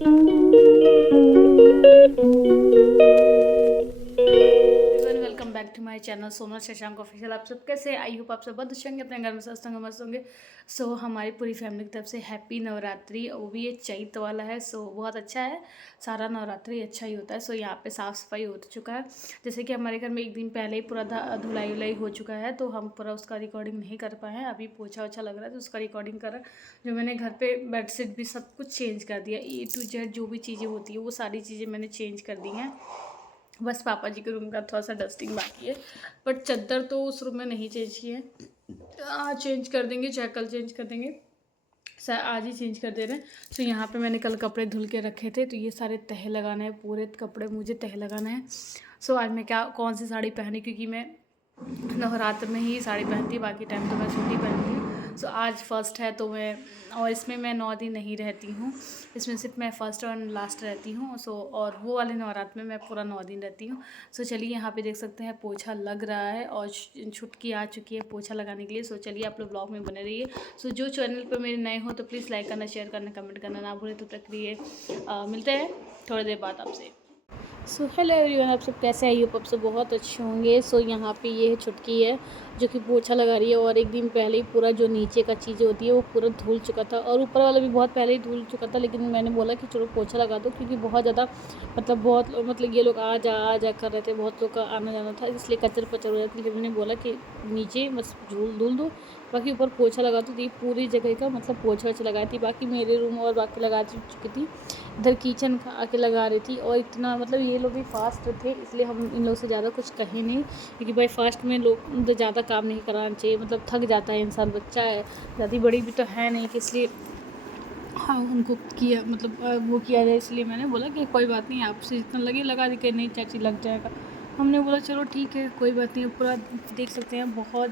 Welcome back to my channel Sona Shashank official. आप सब कैसे? आई होप आप सब बहुत अच्छे होंगे, अपने घर में स्वस्थ होंगे, मस्त होंगे। सो हमारी पूरी फैमिली की तरफ से हैप्पी नवरात्रि। वो भी ये चैत वाला है, सो बहुत अच्छा है। सारा नवरात्रि अच्छा ही होता है। सो यहाँ पे साफ़ सफाई हो चुका है। जैसे कि हमारे घर में एक दिन पहले ही पूरा धुलाई उलाई हो चुका है, तो हम पूरा उसका रिकॉर्डिंग नहीं कर पाए हैं। अभी पोछा ओछा लग रहा है तो उसका रिकॉर्डिंग करा। जो मैंने घर पे बेडशीट भी सब कुछ चेंज कर दिया, A to Z जो भी चीज़ें होती है वो सारी चीज़ें मैंने चेंज कर दी हैं। बस पापा जी के रूम का थोड़ा सा डस्टिंग बाकी है, बट चादर तो उस रूम में नहीं चेंज की है। आज चेंज कर देंगे, चाहे कल चेंज कर देंगे, शायद आज ही चेंज कर दे रहे हैं। तो यहाँ पे मैंने कल कपड़े धुल के रखे थे, तो ये सारे तह लगाना है, पूरे कपड़े मुझे तह लगाना है। सो आज मैं क्या कौन सी साड़ी पहनी, क्योंकि मैं नवरात्र में ही साड़ी पहनती, बाकी टाइम तो मैं सूट ही पहनती हूँ। सो आज फर्स्ट है तो मैं, और इसमें मैं 9 दिन नहीं रहती हूँ, इसमें सिर्फ मैं फर्स्ट और लास्ट रहती हूँ। सो और वो वाले नवरात्र में मैं पूरा 9 दिन रहती हूँ। सो चलिए यहाँ पे देख सकते हैं पोछा लग रहा है और छुटकी आ चुकी है पोछा लगाने के लिए। सो चलिए आप लोग ब्लॉग में बने रहिए। सो जो चैनल पर मेरे नए हो तो प्लीज़ लाइक करना, शेयर करना, कमेंट करना ना भूलें। तो तक के लिए मिलते हैं थोड़ी देर बाद आपसे। सो हेलो एवरीवन, आप सब कैसे हैं? आप सब बहुत अच्छे होंगे। सो यहाँ पे ये छुटकी है जो कि पोछा लगा रही है, और एक दिन पहले ही पूरा जो नीचे का चीज़ें होती है वो पूरा धुल चुका था, और ऊपर वाला भी बहुत पहले ही धुल चुका था। लेकिन मैंने बोला कि चलो पोछा लगा दो, क्योंकि बहुत ज़्यादा मतलब ये लोग आ जा कर रहे थे, बहुत लोग का आना जाना था, इसलिए कचर पचर हो जाती। फिर मैंने बोला कि नीचे बस धुल दो, बाकी ऊपर पोछा लगा दो। तो ये पूरी जगह का मतलब पोछा वछा लगाई थी, बाकी मेरे रूम और बाकी लगा चुकी थी। इधर किचन का आके लगा रही थी, और इतना मतलब ये लोग भी फास्ट थे, इसलिए हम इन लोग से ज़्यादा कुछ कहे नहीं, क्योंकि भाई फास्ट में लोग ज़्यादा काम नहीं कराना चाहिए, मतलब थक जाता है इंसान, बच्चा है, ज़्यादा बड़ी भी तो है नहीं कि इसलिए हाँ उनको किया मतलब वो किया जाए। इसलिए मैंने बोला कि कोई बात नहीं, आपसे जितना लगे लगा दी, कि नहीं चाची लग जाएगा। हमने बोला चलो ठीक है, कोई बात नहीं। पूरा देख सकते हैं बहुत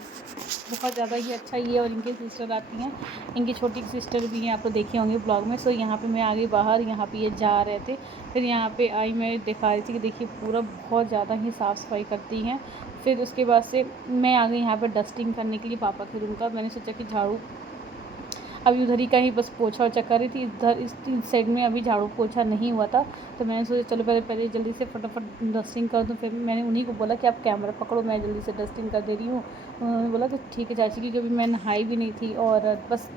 बहुत ज़्यादा ही अच्छा। ये और इनके सिस्टर आती हैं, इनकी छोटी सिस्टर भी हैं, आप तो देखे होंगे ब्लॉग में। सो यहाँ पे मैं आ गई बाहर, यहाँ पे ये जा रहे थे, फिर यहाँ पे आई, मैं दिखा रही थी कि देखिए पूरा बहुत ज़्यादा ही साफ़ सफाई करती हैं। फिर उसके बाद से मैं आ गई यहाँ पर डस्टिंग करने के लिए पापा के रूम का। मैंने सोचा कि झाड़ू अभी उधर ही का ही बस पोछा वछा कर रही थी, इधर इस साइड में अभी झाड़ू पोछा नहीं हुआ था, तो मैंने सोचा चलो पहले जल्दी से फटाफट डस्टिंग कर दूँ। फिर मैंने उन्हीं को बोला कि आप कैमरा पकड़ो, मैं जल्दी से डस्टिंग कर दे रही हूँ। उन्होंने बोला कि ठीक है चाची, क्योंकि अभी मैं नहाई भी नहीं थी, और बस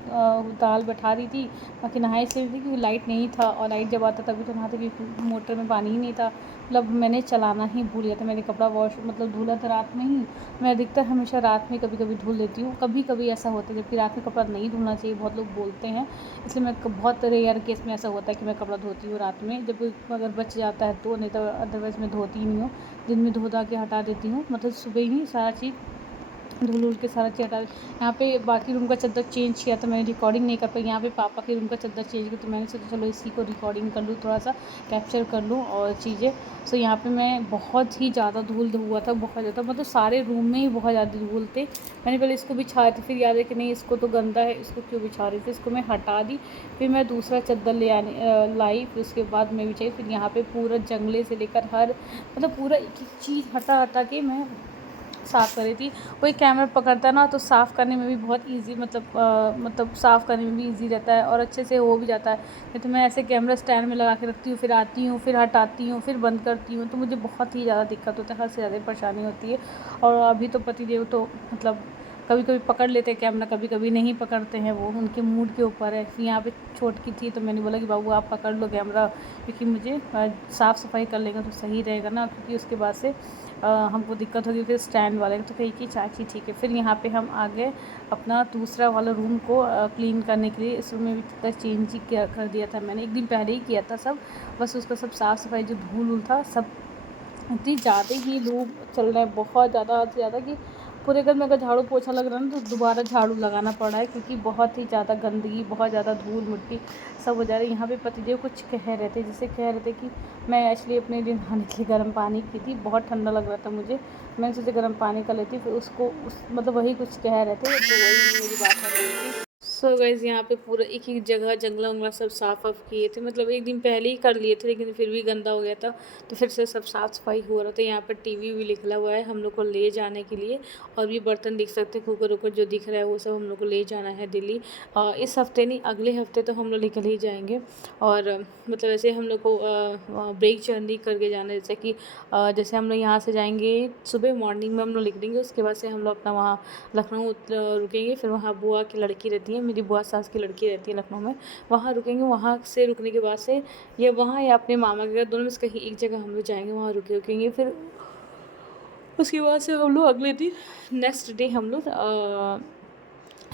दाल बैठा रही थी, बाकी नहाई से थी क्योंकि लाइट नहीं था, और लाइट जब आता तभी तो नहाते, क्योंकि मोटर में पानी ही नहीं था। मतलब मैंने चलाना ही भूल गया था, मैंने कपड़ा वॉश मतलब धुला था रात में ही। मैं अधिकतर हमेशा रात में कभी कभी धुल देती हूँ, कभी कभी ऐसा होता है जबकि रात में कपड़ा नहीं धुलना चाहिए, बहुत लोग बोलते हैं, इसलिए मैं बहुत रेयर केस में ऐसा होता है कि मैं कपड़ा धोती हूँ रात में, जब अगर बच जाता है तो, नहीं तो अदरवाइज़ मैं धोती ही नहीं हूँ। दिन में धो धा के हटा देती हूँ, मतलब सुबह ही सारा चीज़ धुल उल के सारा चीज़ हटा। यहाँ पे बाकी रूम का चद्दर चेंज किया था, मैंने रिकॉर्डिंग नहीं कर पाई। यहाँ पे पापा के रूम का चद्दर चेंज किया, तो मैंने सोचा चलो इसी को रिकॉर्डिंग कर लूँ, थोड़ा सा कैप्चर कर लूँ और चीज़ें। सो यहाँ पे मैं बहुत ही ज़्यादा धूल हुआ था, बहुत ज़्यादा, मतलब सारे रूम में ही बहुत ज़्यादा धूल थे। मैंने पहले इसको बिछा थी, फिर याद है कि नहीं इसको तो गंदा है, इसको क्यों बिछा रही थी, इसको मैं हटा दी। फिर मैं दूसरा चद्दर ले आने लाई, फिर उसके बाद मैं बिछाई। फिर यहाँ पे पूरा जंगले से लेकर हर मतलब पूरा एक एक चीज़ हटा हटा के मैं साफ़ कर रही थी। कोई कैमरा पकड़ता है ना तो साफ़ करने में भी बहुत इजी, मतलब साफ़ करने में भी इजी रहता है, और अच्छे से हो भी जाता है। नहीं तो मैं ऐसे कैमरा स्टैंड में लगा के रखती हूँ, फिर आती हूँ, फिर हटाती हूँ, फिर बंद करती हूँ, तो मुझे बहुत ही ज़्यादा दिक्कत होता है, हद से ज़्यादा परेशानी होती है। और अभी तो पतिदेव तो मतलब कभी कभी पकड़ लेते हैं कैमरा, कभी कभी नहीं पकड़ते हैं, वो उनके मूड के ऊपर है। फिर यहाँ पे छोटकी थी तो मैंने बोला कि बाबू आप पकड़ लो कैमरा, क्योंकि मुझे साफ़ सफाई कर लेगा तो सही रहेगा ना, क्योंकि उसके बाद से हमको दिक्कत होगी फिर स्टैंड वाले। तो कही कि चाची ठीक है। फिर यहाँ पे हम आ गए अपना दूसरा वाला रूम को क्लीन करने के लिए। इस रूम में भी तक चेंज ही कर दिया था मैंने, एक दिन पहले ही किया था सब, बस उसका सब साफ़ सफाई जो धूल उल था सब। इतनी ज़्यादा ही लोग चल रहे हैं, बहुत ज़्यादा से ज़्यादा, कि पूरे घर में अगर झाड़ू पोछा लग रहा है ना तो दोबारा झाड़ू लगाना पड़ रहा है, क्योंकि बहुत ही ज़्यादा गंदगी, बहुत ज़्यादा धूल मिट्टी सब हो जा रही है। यहाँ पे पतिदेव कुछ कह रहे थे, जैसे कह रहे थे कि मैं एक्चुअली अपने लिए नहाने के लिए गर्म पानी की थी, बहुत ठंडा लग रहा था मुझे, मैंने सोचा गर्म पानी कर लेती, फिर उसको उस मतलब वही कुछ कह रहे थे, तो वही मेरी बात हो रही थी। सो गाइस यहाँ पे पूरा एक एक जगह जंगला उंगला सब साफ वाफ किए थे, मतलब एक दिन पहले ही कर लिए थे लेकिन फिर भी गंदा हो गया था, तो फिर से सब साफ़ सफाई हो रहा था। यहाँ पर टीवी भी निकला हुआ है हम लोग को ले जाने के लिए, और भी बर्तन दिख सकते हैं, कुकर वुकर जो दिख रहा है वो सब हम लोग को ले जाना है दिल्ली। इस हफ्ते नहीं, अगले हफ्ते तो हम लोग निकल ही जाएंगे। और मतलब ऐसे हम लोग को ब्रेक जर्नी करके जाना है, जैसे कि जैसे हम लोग यहाँ से जाएंगे सुबह मॉर्निंग में हम लोग निकलेंगे, उसके बाद से हम लोग अपना वहाँ लखनऊ रुकेंगे। फिर वहाँ बुआ की लड़की रहती है, मेरी बुआ सास की लड़की रहती है लखनऊ में, वहाँ रुकेंगे। वहाँ से रुकने के बाद से या वहाँ या अपने मामा के घर, दोनों में से कहीं एक जगह हम लोग जाएंगे, वहाँ रुकेंगे। फिर उसके बाद से हम लोग अगले दिन नेक्स्ट डे हम लोग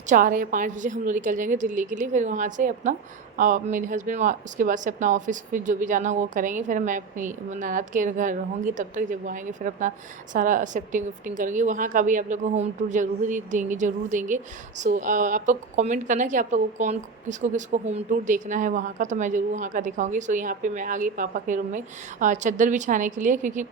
4 या 5 बजे हम लोग निकल जाएंगे दिल्ली के लिए। फिर वहाँ से अपना मेरे हस्बैंड वहाँ उसके बाद से अपना ऑफिस फिर जो भी जाना वो करेंगे। फिर मैं अपनी ननद के घर रहूँगी तब तक, जब वो आएंगे फिर अपना सारा शिफ्टिंग विफ्टिंग करूँगी। वहाँ का भी आप लोग को होम टूर ज़रूर देंगे। सो आप लोग कमेंट करना कि आप लोग को किसको किसको होम टूर देखना है वहाँ का, तो मैं ज़रूर वहाँ का दिखाऊँगी। सो यहाँ पर मैं आ गई पापा के रूम में चादर बिछाने के लिए, क्योंकि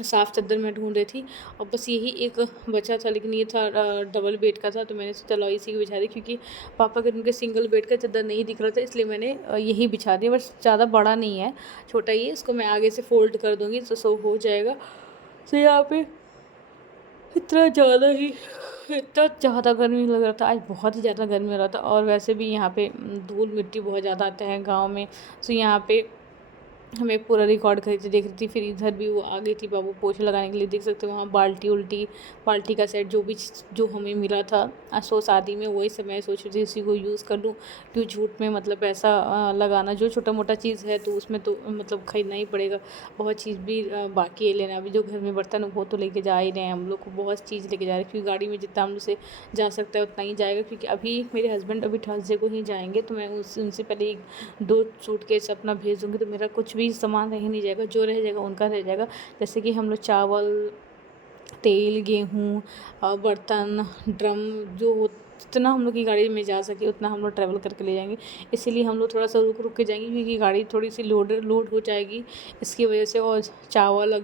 साफ़ चादर मैं ढूंढ रही थी और बस यही एक बचा था, लेकिन ये था डबल बेड का था, तो मैंने सोचा चलो इसी को बिछा दी, क्योंकि पापा के उनके सिंगल बेड का चादर नहीं दिख रहा था, इसलिए मैंने यही बिछा दिया। बस ज़्यादा बड़ा नहीं है, छोटा ही है, इसको मैं आगे से फोल्ड कर दूँगी तो सो हो जाएगा। तो यहाँ पे इतना ज़्यादा गर्मी लग रहा था आज, बहुत ही ज़्यादा गर्मी हो रहा था। और वैसे भी यहाँ पे धूल मिट्टी बहुत ज़्यादा आता है गाँव में। सो यहाँ पे हमें पूरा रिकॉर्ड कर देख रही थी। फिर इधर भी वो आ गई थी बाबू पोछा लगाने के लिए, देख सकते हो वहाँ बाल्टी का सेट जो हमें मिला था सो शादी में, वही सब मैं सोच रही थी उसी को यूज़ कर लूँ, क्यों झूठ में मतलब पैसा लगाना। जो छोटा मोटा चीज़ है तो उसमें तो मतलब ख़रीदना ही पड़ेगा, बहुत चीज़ भी बाकी है लेना। अभी जो घर में बर्तन वो तो लेके जा ही रहे हैं, हम लोग को बहुत चीज़ लेके जा रहे हैं, क्योंकि गाड़ी में जितना हम लोग से जा सकता है उतना ही जाएगा। क्योंकि अभी मेरे हस्बैंड अभी थर्सडे को ही जाएंगे, तो मैं उनसे पहले 2 सूटकेस अपना भेज दूँगी, तो मेरा कुछ भी सामान रह नहीं जाएगा, जो रह जाएगा उनका रह जाएगा। जैसे कि हम लोग चावल, तेल, गेहूँ, बर्तन, ड्रम, जो जितना हम लोग की गाड़ी में जा सके उतना हम लोग ट्रैवल करके ले जाएंगे। इसीलिए हम लोग थोड़ा सा रुक के जाएंगे, क्योंकि गाड़ी थोड़ी सी लोड हो जाएगी इसकी वजह से। और चावल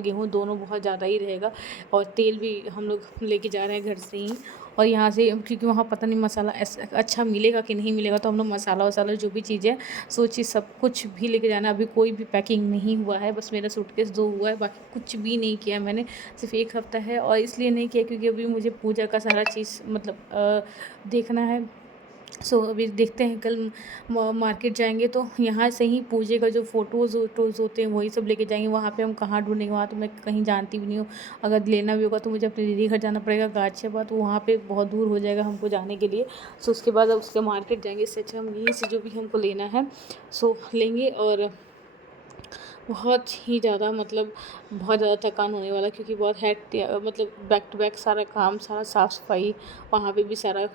गेहूँ दोनों बहुत ज़्यादा ही रहेगा, और तेल भी हम लोग लेके जा रहे हैं घर से ही। और यहाँ से क्योंकि वहाँ पता नहीं मसाला अच्छा मिलेगा कि नहीं मिलेगा, तो हम लोग मसाला वसाला जो भी चीज़ है सोची सब कुछ भी लेके जाना। अभी कोई भी पैकिंग नहीं हुआ है, बस मेरा सूटकेस 2 हुआ है, बाकी कुछ भी नहीं किया मैंने। सिर्फ 1 हफ्ता है, और इसलिए नहीं किया क्योंकि अभी मुझे पूजा का सारा चीज़ मतलब देखना है। सो अभी देखते हैं, कल मार्केट जाएंगे तो यहाँ से ही पूजे का जो फ़ोटोज़ वोटोज़ होते हैं वही सब लेके जाएंगे। वहाँ पे हम कहाँ ढूंढेंगे, वहाँ तो मैं कहीं जानती भी नहीं हूँ। अगर लेना भी होगा तो मुझे अपने दीदी घर जाना पड़ेगा गाज़ियाबाद, तो वहाँ पे बहुत दूर हो जाएगा हमको जाने के लिए। सो उसके बाद अब उसके मार्केट जाएंगे, इससे अच्छा हम यहीं से जो भी हमको लेना है सो लेंगे। और बहुत ही ज़्यादा मतलब बहुत ज़्यादा थकान होने वाला, क्योंकि बहुत मतलब बैक टू बैक सारा काम, सारा साफ़ सफाई, वहाँ पे भी सारा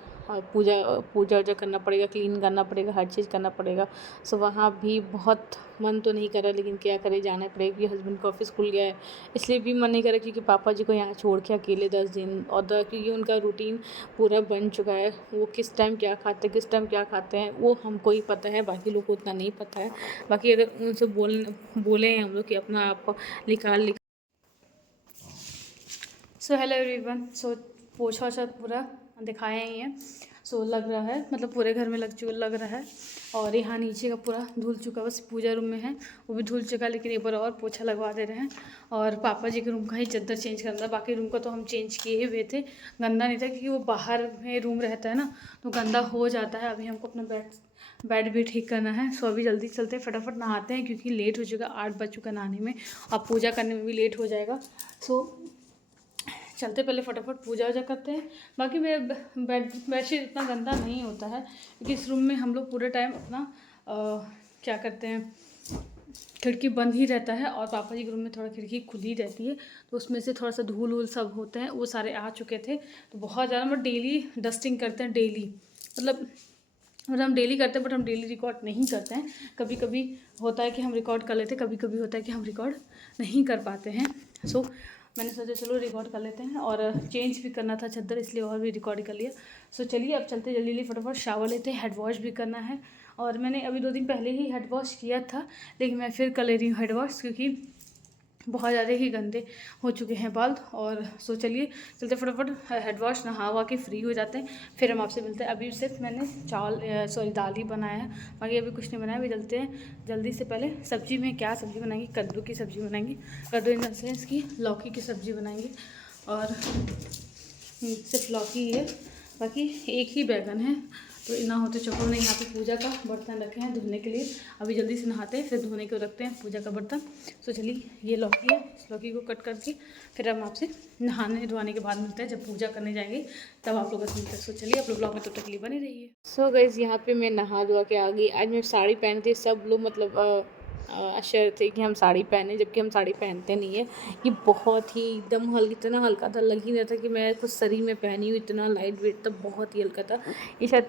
पूजा वूजा करना पड़ेगा, क्लीन करना पड़ेगा, हर चीज़ करना पड़ेगा। सो वहाँ भी बहुत मन तो नहीं कर रहा, लेकिन क्या करें, जाना पड़ेगा, क्योंकि हस्बैंड का ऑफिस खुल गया है, इसलिए भी मन नहीं कर रहा, क्योंकि पापा जी को यहाँ छोड़ के अकेले 10 दिन। और क्योंकि उनका रूटीन पूरा बन चुका है, वो किस टाइम क्या खाते हैं वो हमको ही पता है, बाकी लोग को उतना नहीं पता है। बाकी अगर उनसे बोले हैं हम लोग कि अपना आप निकाल। सो हेलो एवरीवन, सो पोछा वोछा पूरा दिखाया ही है। सो लग रहा है मतलब पूरे घर में लग रहा है। और यहाँ नीचे का पूरा धुल चुका, बस पूजा रूम में है वो भी धुल चुका, लेकिन एक बार और पोछा लगवा दे रहे हैं। और पापा जी के रूम का ही चादर चेंज करना था, बाकी रूम का तो हम चेंज किए हुए थे, गंदा नहीं था, क्योंकि वो बाहर में रूम रहता है ना, तो गंदा हो जाता है। अभी हमको अपना बेड भी ठीक करना है। सो अभी जल्दी चलते हैं, फटाफट नहाते हैं, क्योंकि लेट हो चुका, 8 बज चुका नहाने में, और पूजा करने में भी लेट हो जाएगा। सो चलते पहले फटाफट पूजा वूजा करते हैं। बाकी बेडशीट इतना गंदा नहीं होता है, क्योंकि इस रूम में हम लोग पूरे टाइम अपना क्या करते हैं, खिड़की बंद ही रहता है, और पापा जी के रूम में थोड़ा खिड़की खुली रहती है, तो उसमें से थोड़ा सा धूल वूल सब होते हैं, वो सारे आ चुके थे। तो बहुत ज़्यादा हम डेली डस्टिंग करते हैं, डेली मतलब हम डेली करते हैं, बट हम डेली रिकॉर्ड नहीं करते हैं। कभी कभी होता है कि हम रिकॉर्ड कर लेते हैं, कभी कभी होता है कि हम रिकॉर्ड नहीं कर पाते हैं। सो मैंने सोचा चलो रिकॉर्ड कर लेते हैं, और चेंज भी करना था चादर, इसलिए और भी रिकॉर्ड कर लिया। सो चलिए अब चलते जल्दी जल्दी फटाफट शावर लेते हैं, हेड वॉश भी करना है। और मैंने अभी 2 दिन पहले ही हेड वॉश किया था, लेकिन मैं फिर कर ले रही हूँ हेड वॉश, क्योंकि बहुत ज़्यादा ही गंदे हो चुके हैं बाल। और सो चलिए चलते फटाफट हेड वॉश नहा वहा के फ्री हो जाते हैं, फिर हम आपसे मिलते हैं। अभी सिर्फ मैंने दाल ही बनाया है, बाकी अभी कुछ नहीं बनाया। अभी चलते हैं जल्दी से। पहले सब्ज़ी में क्या सब्ज़ी बनाएंगे, कद्दू की सब्ज़ी बनाएंगे, कद्दू इन द सेंस की लौकी की सब्ज़ी बनाएंगे। और सिर्फ लौकी ही है, बाकी एक ही बैगन है, तो ना हो तो चक्कर नहीं। यहाँ पे पूजा का बर्तन रखे हैं धोने के लिए, अभी जल्दी से नहाते हैं फिर धोने को रखते हैं पूजा का बर्तन। तो चलिए ये लौकी है, इस लौकी को कट करके फिर हम आपसे नहाने धोने के बाद मिलते हैं, जब पूजा करने जाएंगे तब आप लोगों से मिलते हैं। सो चलिए आप लोग ब्लॉग में तो तकलीफ बनी रही है। सो गाइस यहाँ पे मैं नहा धोआ के आ गई। आज मैं साड़ी पहनी थी, सब लोग मतलब आश्चर्य थे कि हम साड़ी पहने, जबकि हम साड़ी पहनते नहीं है। ये बहुत ही एकदम इतना हल्का था, लग ही नहीं था कि मैं कुछ शरीर में पहनी हूँ, इतना लाइट वेट था, बहुत ही हल्का था। ये शायद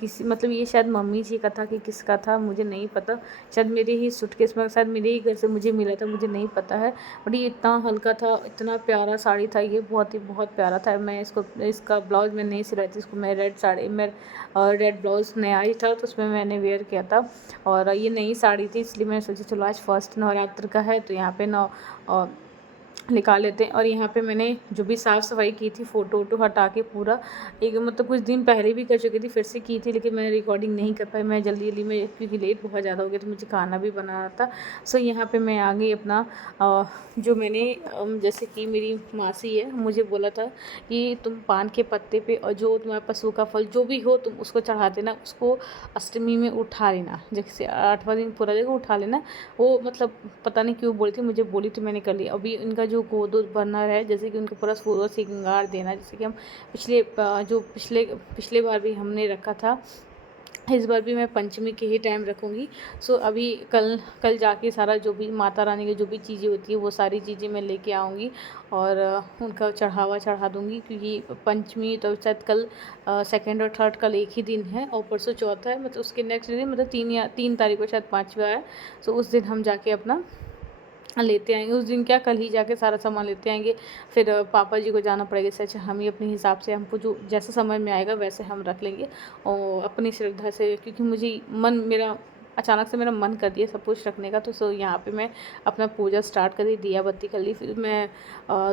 किसी मतलब ये शायद मम्मी जी का था कि किसका था मुझे नहीं पता, शायद मेरे ही सूटकेस में, शायद मेरे ही घर से मुझे मिला था, मुझे नहीं पता है। बट ये इतना हल्का था, इतना प्यारा साड़ी था ये, बहुत प्यारा था। मैं इसका ब्लाउज में नहीं सिलाई थी, इसको मैं रेड ब्लाउज नया ही था तो उसमें मैंने वेयर किया था। और ये नई साड़ी थी, इसलिए मैंने सोचा चलो आज फर्स्ट नवरात्र का है तो यहाँ पे निकाल लेते हैं। और यहाँ पे मैंने जो भी साफ़ सफाई की थी, फ़ोटो वोटो हटा के पूरा एक मतलब कुछ दिन पहले भी कर चुकी थी, फिर से की थी, लेकिन मैंने रिकॉर्डिंग नहीं कर पाई। मैं जल्दी में, क्योंकि लेट बहुत ज़्यादा हो गया तो मुझे खाना भी बनाना था। सो यहाँ पे मैं आ गई अपना जो मैंने जैसे कि मेरी मासी है, मुझे बोला था कि तुम पान के पत्ते पे और जो तुम्हारे पशु का फल जो भी हो तुम उसको चढ़ा देना, उसको अष्टमी में उठा लेना, जैसे 8वां दिन पूरा जगह उठा लेना। वो मतलब पता नहीं क्यों बोली थी, मुझे बोली थी, मैंने कर लिया। अभी इनका जो गोद बर्नर है, जैसे कि उनको पूरा पूरा श्रृंगार देना, जैसे कि हम पिछले बार भी हमने रखा था, इस बार भी मैं पंचमी के ही टाइम रखूँगी। सो अभी कल जाके सारा जो भी माता रानी की जो भी चीज़ें होती है वो सारी चीज़ें मैं लेके आऊँगी और उनका चढ़ावा चढ़ा दूँगी, क्योंकि पंचमी तो शायद कल सेकंड और थर्ड कल एक ही दिन है और परसों चौथा है, मतलब उसके नेक्स्ट दिन मतलब 3 तारीख को शायद 5वां है। सो उस दिन हम जाके अपना लेते आएंगे। उस दिन क्या, कल ही जाके सारा सामान लेते आएंगे। फिर पापा जी को जाना पड़ेगा, इससे अच्छा हम ही अपने हिसाब से, हमको जो जैसा समझ में आएगा वैसे हम रख लेंगे और अपनी श्रद्धा से, क्योंकि मुझे मेरा अचानक से मेरा मन कर दिया सब कुछ रखने का। तो सो यहाँ पे मैं अपना पूजा स्टार्ट कर दी, दिया बत्ती कर ली। फिर मैं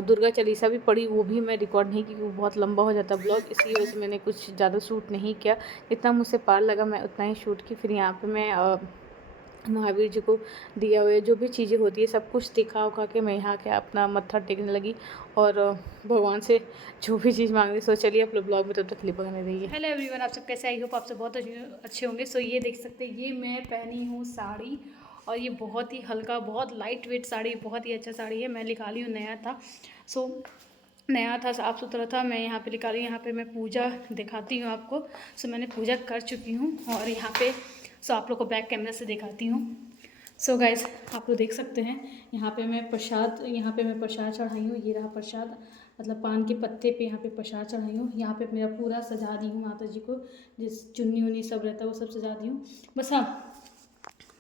दुर्गा चालीसा भी पढ़ी, वो भी मैं रिकॉर्ड नहीं की, वो बहुत लंबा हो जाता ब्लॉग, इसलिए वजह से मैंने कुछ ज़्यादा शूट नहीं किया। जितना मुझसे पार लगा मैं उतना ही शूट की। फिर यहाँ पर मैं महावीर जी को दिया हुआ जो भी चीज़ें होती है सब कुछ दिखा उखा के मैं यहाँ के अपना मत्था टेकने लगी और भगवान से जो भी चीज़ मांग रही। सो चलिए आप लोग ब्लॉग में तब तक क्लिप बने रहिए। हेलो एवरीवन, आप सब कैसे? आई होप आप सब बहुत अच्छे होंगे। सो ये देख सकते हैं, ये मैं पहनी हूँ साड़ी और ये बहुत ही हल्का, बहुत लाइट वेट साड़ी, बहुत ही अच्छा साड़ी है। मैं निकाली हूँ, नया था। सो नया था, साफ़ सुथरा था। मैं यहाँ पे निकाली, यहाँ पे मैं पूजा दिखाती हूँ आपको। सो मैंने पूजा कर चुकी हूँ और यहाँ पे आप लोग को बैक कैमरा से दिखाती हूँ। सो गाइस आप लोग देख सकते हैं, यहाँ पे मैं प्रसाद चढ़ाई हूँ। ये रहा प्रसाद, मतलब पान के पत्ते पे यहाँ पे प्रसाद चढ़ाई हूँ। यहाँ पे मेरा पूरा सजा दी हूँ माता जी को, जिस चुन्नी उन्नी सब रहता है वो सब सजा दी हूँ। बस हाँ,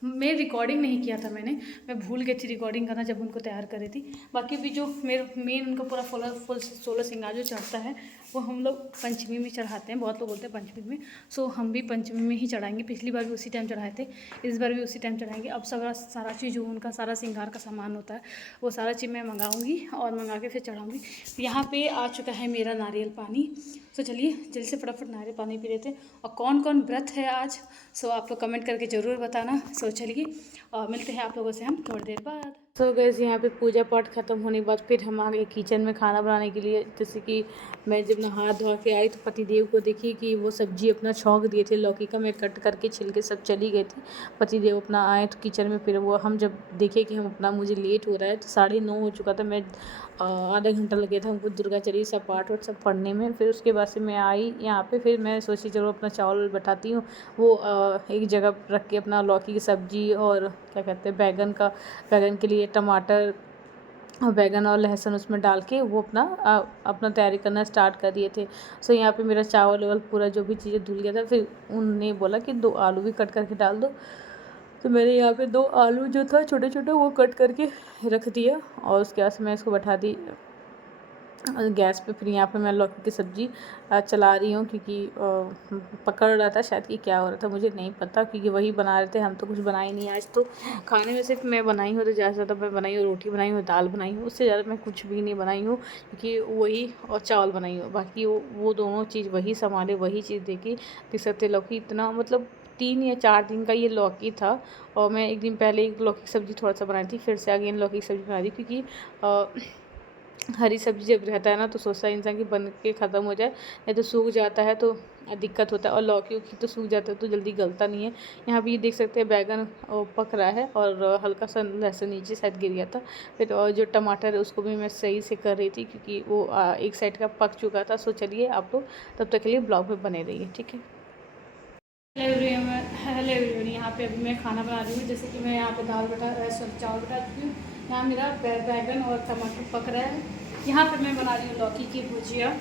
मैं रिकॉर्डिंग नहीं किया था, मैं भूल गई थी रिकॉर्डिंग करना जब उनको तैयार कर रही थी। बाकी भी जो मेन उनका पूरा फुल 16 श्रृंगार जो चढ़ता है वो हम लोग पंचमी में चढ़ाते हैं। बहुत लोग बोलते हैं पंचमी में, सो हम भी पंचमी में ही चढ़ाएंगे। पिछली बार भी उसी टाइम चढ़ाए थे, इस बार भी उसी टाइम चढ़ाएंगे। अब सारा चीज़ जो उनका सारा श्रृंगार का सामान होता है वो सारा चीज़ मैं मंगाऊँगी और मंगा के फिर चढ़ाऊँगी। यहाँ पे आ चुका है मेरा नारियल पानी। तो चलिए जल्दी से फटाफट नारियल पानी पी लेते हैं। और कौन कौन व्रत है आज, सो आप लोग कमेंट करके ज़रूर बताना। सो चलिए मिलते हैं आप लोगों से हम थोड़ी देर बाद। सो गाइस यहाँ पे पूजा पाठ ख़त्म होने के बाद फिर हम आ गए किचन में खाना बनाने के लिए। जैसे कि मैं जब नहा धोआ के आई तो पतिदेव को देखी कि वो सब्जी अपना छौंक दिए थे लौकी का, मैं कट करके छिलके सब चली गई थी। पतिदेव अपना आए तो किचन में, फिर वो हम जब देखे कि हम अपना मुझे लेट हो रहा है तो 9:30 हो चुका था। मैं आधा घंटा लगे था हमको दुर्गा चालीसा पाठ और सब पढ़ने में। फिर उसके बाद से मैं आई यहाँ पे, फिर मैं सोची चलो अपना चावल बैठाती हूँ। वो एक जगह रख के अपना लौकी की सब्ज़ी और क्या कहते हैं बैगन के लिए टमाटर और बैगन और लहसुन उसमें डाल के वो अपना तैयारी करना स्टार्ट कर दिए थे। सो यहाँ पे मेरा चावल पूरा जो भी चीज़ें धुल गया था। फिर उन्होंने बोला कि 2 आलू भी कट करके डाल दो, तो मैंने यहाँ पे 2 आलू जो था छोटे छोटे वो कट करके रख दिया और उसके बाद मैं इसको बैठा दी गैस पे। फिर यहाँ पे मैं लौकी की सब्ज़ी चला रही हूँ, क्योंकि पकड़ रहा था शायद कि क्या हो रहा था, मुझे नहीं पता, क्योंकि वही बना रहे थे, हम तो कुछ बनाए नहीं आज। तो खाने में सिर्फ मैं बनाई हूँ, तो ज़्यादा से ज़्यादा मैं बनाई हूँ रोटी बनाई हूँ, दाल बनाई हूँ, उससे ज़्यादा मैं कुछ भी नहीं बनाई हूँ, क्योंकि वही और चावल बनाई हूँ। बाकी वो दोनों चीज़ वही संभाले, वही चीज़ देखी। देख सकते लौकी इतना मतलब 3 या 4 दिन का ये लौकी था, और मैं एक दिन पहले एक लौकी की सब्ज़ी थोड़ा सा बनाई थी, फिर से अगेन लौकी की सब्ज़ी बना दी, क्योंकि हरी सब्ज़ी जब रहता है ना, तो सोचता है इंसान कि बन के ख़त्म हो जाए, नहीं तो सूख जाता है तो दिक्कत होता है। और लौकी की तो सूख जाता है तो जल्दी गलता नहीं है। यहाँ पे ये देख सकते हैं बैगन पक रहा है, और हल्का सा लहसुन नीचे शायद गिर गया था। फिर जो टमाटर है उसको भी मैं सही से कर रही थी, क्योंकि वो एक साइड का पक चुका था। सो चलिए आप लोग तब तक के लिए ब्लॉग में बने रहिए, ठीक है। हेलो एवरीवन, यहाँ पे अभी मैं खाना बना रही हूँ। जैसे कि मैं यहाँ पे दाल बटा सॉरी चावल बटा चुकी हूँ। यहाँ मेरा बैगन और टमाटर पक रहा है। यहाँ पे मैं बना रही हूँ लौकी की भुजिया।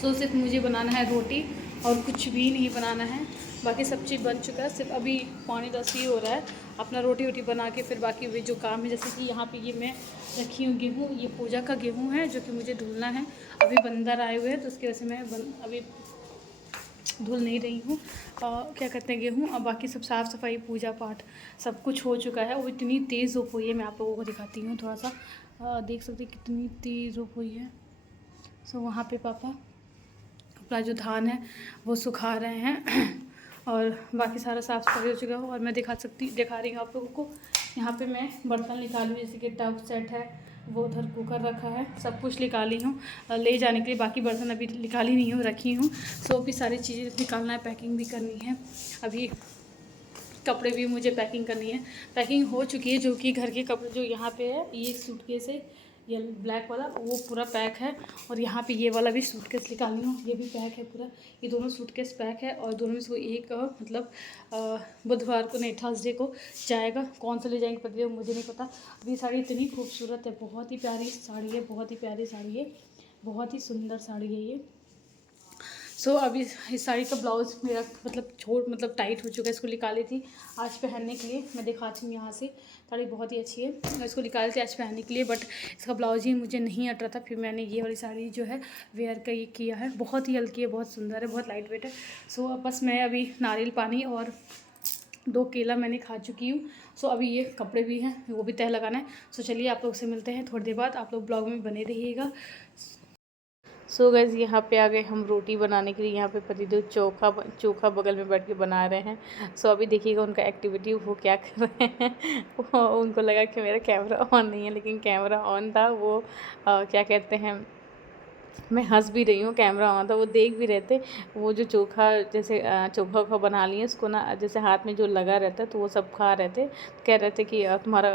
सो सिर्फ मुझे बनाना है रोटी, और कुछ भी नहीं बनाना है। बाकी सब चीज़ बन चुका है, सिर्फ अभी पानी 10 ही हो रहा है। अपना रोटी वोटी बना के फिर बाकी वे जो काम है, जैसे कि यहाँ पे ये मैं रखी हूँ गेहूँ, ये पूजा का गेहूँ है जो कि मुझे धुलना है। अभी बंदर आए हुए हैं तो उसकी वजह से मैं अभी धुल नहीं रही हूँ। क्या कहते हैं गेहूँ। और बाकी सब साफ़ सफाई पूजा पाठ सब कुछ हो चुका है। वो इतनी तेज़ धूप हुई है, मैं आप लोगों को दिखाती हूँ थोड़ा सा। देख सकते हैं कितनी तेज़ धूप हुई है। सो वहाँ पे पापा अपना जो धान है वो सुखा रहे हैं और बाकी सारा साफ़ सफाई हो चुका है। और मैं दिखा रही हूँ आप लोगों को। यहाँ पे मैं बर्तन निकालूँ, जैसे कि टब सेट है, वो उधर कुकर रखा है, सब कुछ निकाली हूँ ले जाने के लिए। बाकी बर्तन अभी निकाली नहीं हूँ, रखी हूँ। सो भी सारी चीज़ें निकालना है, पैकिंग भी करनी है। अभी कपड़े भी मुझे पैकिंग करनी है। पैकिंग हो चुकी है, जो कि घर के कपड़े जो यहाँ पे है, ये सूटकेस है, ये ब्लैक वाला वो पूरा पैक है। और यहाँ पे ये वाला भी सूटकेस निकाली हूँ, ये भी पैक है पूरा। ये दोनों सूटकेस पैक है, और दोनों में से एक मतलब बुधवार को नहीं थर्सडे को जाएगा। कौन सा ले जाएंगे पता मुझे नहीं पता। अभी साड़ी इतनी खूबसूरत है, बहुत ही प्यारी साड़ी है, बहुत ही प्यारी साड़ी है, बहुत ही सुंदर साड़ी है ये। सो अभी इस साड़ी का ब्लाउज़ मेरा मतलब टाइट हो चुका है। इसको निकाली थी आज पहनने के लिए, मैं दिखाती हूँ यहाँ से। साड़ी बहुत ही अच्छी है, मैं इसको निकाली थी आज पहनने के लिए, बट इसका ब्लाउज़ ही मुझे नहीं अट रहा था। फिर मैंने ये वाली साड़ी जो है वेयर का ये किया है। बहुत ही हल्की है, बहुत सुंदर है, बहुत लाइट वेट है। सो बस मैं अभी नारियल पानी और 2 केला मैंने खा चुकी हूँ। सो अभी ये कपड़े भी हैं, वो भी तह लगाना है। सो चलिए आप लोग से मिलते हैं थोड़ी देर बाद। आप लोग ब्लॉग में बने रहिएगा। सो गाइस यहाँ पे आ गए हम रोटी बनाने के लिए। यहाँ पे पतिदेव चोखा बगल में बैठ के बना रहे हैं। सो अभी देखिएगा उनका एक्टिविटी, वो क्या कर रहे हैं। उनको लगा कि मेरा कैमरा ऑन नहीं है, लेकिन कैमरा ऑन था। वो क्या कहते हैं, मैं हंस भी रही हूँ, कैमरा ऑन था, वो देख भी रहे थे। वो जो चोखा जैसे चोखा वोखा बना लिए, उसको ना जैसे हाथ में जो लगा रहता है तो वो सब खा रहे थे। कह रहे थे कि तुम्हारा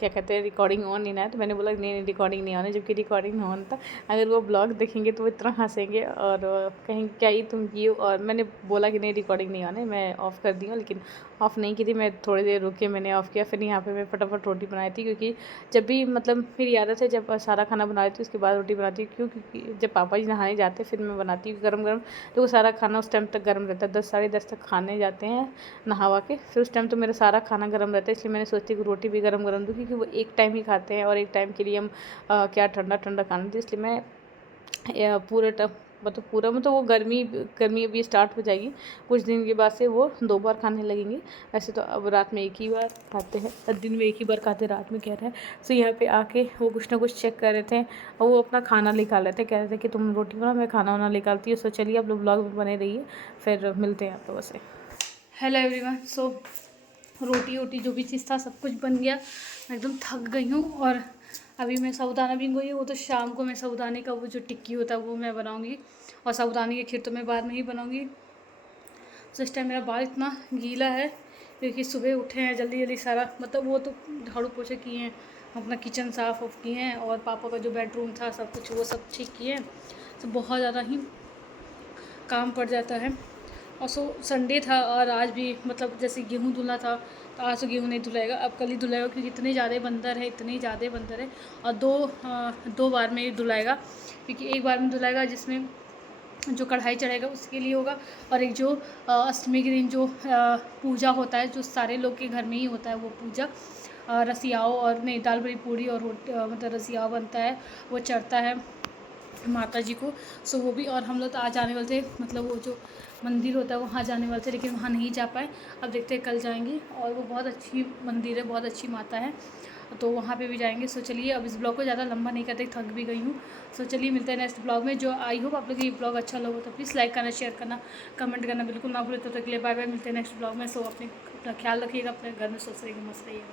क्या कहते हैं रिकॉर्डिंग ऑन नहीं ना है। तो मैंने बोला नहीं रिकॉर्डिंग नहीं ऑन है, जबकि रिकॉर्डिंग ऑन था। अगर वो ब्लॉग देखेंगे तो वो इतना हंसेंगे और कहेंगे क्या ही तुम किए। और मैंने बोला कि नहीं रिकॉर्डिंग नहीं ऑन है, मैं ऑफ़ कर दी हूँ, लेकिन ऑफ़ नहीं की थी। मैं थोड़ी देर रुक के मैंने ऑफ़ किया। फिर यहाँ पे मैं फटाफट रोटी बनाई थी, क्योंकि जब भी मतलब मेरी आदत है जब सारा खाना बना लेती हूँ उसके बाद रोटी बनाती हूँ। क्यों? क्योंकि जब पापा जी नहाने जाते हैं फिर मैं बनाती हूँ गरम गरम, तो वो सारा खाना उस टाइम तक गर्म रहता है। 10 साढ़े 10 तक खाने जाते हैं नहावा के, फिर उस टाइम तो मेरा सारा खाना गर्म रहता है। इसलिए मैंने सोचती हूँ कि रोटी भी गर्म गर्म दूँ, क्योंकि वो एक टाइम ही खाते हैं और एक टाइम के लिए हम क्या ठंडा ठंडा खाना दें। इसलिए मैं पूरा मतलब वो गर्मी गर्मी अभी स्टार्ट हो जाएगी, कुछ दिन के बाद से वो 2 बार खाने लगेंगे। वैसे तो अब रात में एक ही बार खाते हैं, दिन में एक ही बार खाते हैं, रात में कह रहे हैं। सो यहाँ पे आके वो कुछ ना कुछ चेक कर रहे थे, और वो अपना खाना निकाल रहे थे। कह रहे थे कि तुम रोटी बना, मैं खाना वाना निकालती हूँ। सो चलिए आप लोग ब्लॉग में बने रहिए, फिर मिलते हैं आप लोगों से। Hello everyone. सो रोटी वोटी जो भी चीज़ था सब कुछ बन गया। मैं एकदम थक गई हूँ। और अभी मैं साबूदाना भिगोई हूँ, वो तो शाम को मैं साबूदाने का वो जो टिक्की होता है वो मैं बनाऊँगी। और साबूदाने की खीर तो मैं बाद में ही बनाऊँगी। तो इस टाइम मेरा बाल इतना गीला है, क्योंकि सुबह उठे हैं जल्दी जल्दी सारा मतलब वो तो झाड़ू पोछे किए हैं, अपना किचन साफ़ ऑफ किए हैं, और पापा का जो बेडरूम था सब कुछ वो सब ठीक किए हैं। तो बहुत ज़्यादा ही काम पड़ जाता है। और संडे था, और आज भी मतलब जैसे गेहूँ धुला था, तो आज तो गेहूँ नहीं धुलाएगा, अब कल ही धुलाएगा, क्योंकि इतने ज़्यादा बंदर है, इतने ज़्यादा बंदर है। और दो बार में ही धुलाएगा, क्योंकि एक बार में धुलाएगा जिसमें जो कढ़ाई चढ़ेगा उसके लिए होगा, और एक जो अष्टमी के दिन जो पूजा होता है, जो सारे लोग के घर में ही होता है वो पूजा, रसियाओ और नहीं दाल बड़ी पूड़ी और मतलब रसियाओ बनता है, वो चढ़ता है माता जी को। सो वो भी, और हम लोग तो आज जाने वाले थे, मतलब वो जो मंदिर होता है वहाँ जाने वाले थे, लेकिन वहाँ नहीं जा पाए। अब देखते हैं कल जाएंगे, और वो बहुत अच्छी मंदिर है, बहुत अच्छी माता है, तो वहाँ पे भी जाएंगे। सो चलिए, अब इस ब्लॉग को ज़्यादा लंबा नहीं करते, थक भी गई हूँ। सो चलिए, मिलते हैं नेक्स्ट ब्लॉग में। जो आई होप आप लोग को ये ब्लॉग अच्छा लगा तो प्लीज़ लाइक करना, शेयर करना, कमेंट करना बिल्कुल ना भूलें। तो तक के लिए बाय बाय, मिलते हैं नेक्स्ट ब्लॉग में। सो अपना ख्याल रखिएगा, अपने घर में स्वस्थ रहिएगा, मस्त रहिएगा।